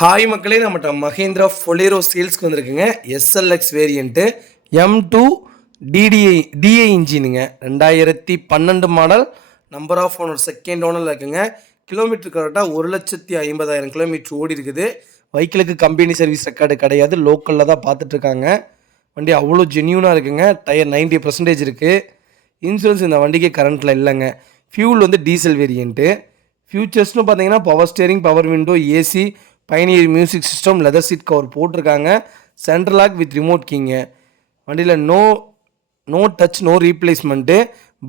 Hi மக்களே, நம்மகிட்ட Mahindra Bolero சேல்ஸ்க்கு வந்திருக்குங்க. எஸ்எல்எக்ஸ் வேரியண்ட்டு M2 டிஐ இன்ஜினுங்க. 2012 model. Number of owner second ஓனரில் இருக்குங்க. கிலோமீட்டர் கரெக்டாக 1,50,000 கிலோமீட்டர் ஓடி இருக்குது. வெஹிக்கிளுக்கு கம்பெனி சர்வீஸ் ரெக்கார்டு கிடையாது, லோக்கலில் தான் பார்த்துட்ருக்காங்க. வண்டி அவ்வளோ ஜென்யூனாக இருக்குங்க. டயர் 90% இருக்குது. இன்சூரன்ஸ் இந்த வண்டிக்கு கரண்ட்டில் இல்லைங்க. ஃபியூல் வந்து டீசல் வேரியண்ட்டு. ஃபியூச்சர்ஸ்னு பார்த்தீங்கன்னா power steering, power window, AC, Pioneer music system, leather seat cover போட்டிருக்காங்க. சென்ட்ரல் லாக் வித் ரிமோட் கீங்க. வண்டியில் no touch, no replacement.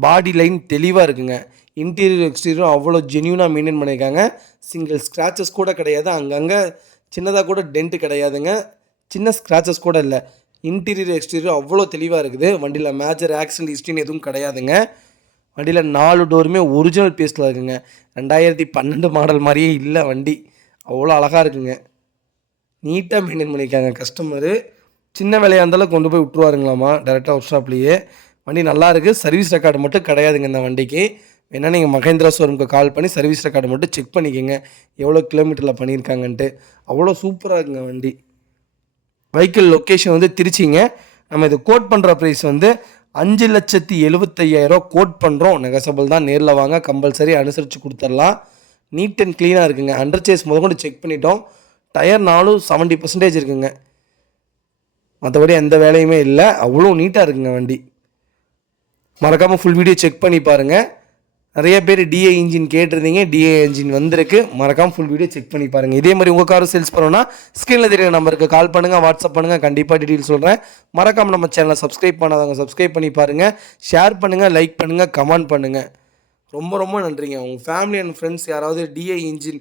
Body line தெளிவாக இருக்குங்க. இன்டீரியர் எக்ஸ்டீரியரும் அவ்வளோ ஜென்யூனாக மெயின்டைன் பண்ணியிருக்காங்க. சிங்கிள் ஸ்க்ராச்சஸ் கூட கிடையாது. அங்கங்கே சின்னதாக கூட டென்ட்டு கிடையாதுங்க. சின்ன ஸ்க்ராச்சஸ் கூட இல்லை. இன்டீரியர் எக்ஸ்டீரியர் அவ்வளோ தெளிவாக இருக்குது. வண்டியில் மேஜர் ஆக்சிடென்ட் ஹிஸ்ட்ரின்னு எதுவும் கிடையாதுங்க. வண்டியில் 4 டோருமே ஒரிஜினல் பேஸில் இருக்குங்க. 2012 மாடல் மாதிரியே இல்லை வண்டி. அவ்வளோ அழகாக இருக்குங்க. நீட்டாக மெயின்டைன் பண்ணியிருக்காங்க கஸ்டமரு. சின்ன வேலையாக இருந்தாலும் கொண்டு போய் விட்ருவாருங்களாமா டேரெக்டாக ஒர்க் ஷாப்லேயே. வண்டி நல்லா இருக்குது. சர்வீஸ் ரெக்கார்டு மட்டும் கிடையாதுங்க இந்த வண்டிக்கு. வேணால் நீங்கள் மஹேந்திரா ஷோரூமுக்கு கால் பண்ணி சர்வீஸ் ரெக்கார்டு மட்டும் செக் பண்ணிக்கோங்க, எவ்வளோ கிலோமீட்டரில் பண்ணியிருக்காங்கன்ட்டு. அவ்வளோ சூப்பராக இருக்குங்க வண்டி. வெஹிக்கிள் லொக்கேஷன் வந்து திருச்சிங்க. நம்ம இது கோட் பண்ணுற ப்ரைஸ் வந்து 5,75,000 கோட் பண்ணுறோம். நெகசபிள் தான். நேரில் வாங்க, கம்பல்சரி அனுசரித்து கொடுத்துடலாம். நீட் அண்ட் க்ளீனாக இருக்குங்க. அண்டர் சேஸ் முதற்கொண்டு செக் பண்ணிட்டோம். டயர் 70% இருக்குங்க. மற்றபடி எந்த வேலையுமே இல்லை. அவ்வளோ நீட்டாக இருக்குங்க வண்டி. மறக்காமல் ஃபுல் வீடியோ செக் பண்ணி பாருங்கள். நிறைய பேர் டிஏ இன்ஜின் கேட்டிருந்தீங்க. டிஏ இன்ஜின் வந்திருக்கு. மறக்காமல் ஃபுல் வீடியோ செக் பண்ணி பாருங்கள். இதே மாதிரி உங்கள் காரும் சேல்ஸ் பண்ணணும்னா ஸ்க்ரீனில் தெரியுற நம்பருக்கு கால் பண்ணுங்கள், வாட்ஸ்அப் பண்ணுங்கள். கண்டிப்பாக டீட்டெயில் சொல்கிறேன். மறக்காமல் நம்ம சேனலை சப்ஸ்கிரைப் பண்ணாதவங்க சப்ஸ்கிரைப் பண்ணி பாருங்கள். ஷேர் பண்ணுங்கள், லைக் பண்ணுங்கள், கமெண்ட் பண்ணுங்கள். ரொம்ப ரொம்ப நன்றிங்க. உங்கள் ஃபேமிலி அண்ட் ஃப்ரெண்ட்ஸ் யாராவது டிஐ இன்ஜின்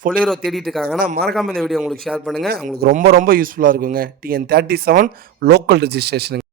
ஃபொலேரோ தேடிட்டு இருக்காங்கன்னா மறக்காமல் இந்த வீடியோ உங்களுக்கு ஷேர் பண்ணுங்கள். உங்களுக்கு ரொம்ப ரொம்ப யூஸ்ஃபுல்லாக இருக்குங்க. TN 37 local ரிஜிஸ்ட்ரேஷனுங்க.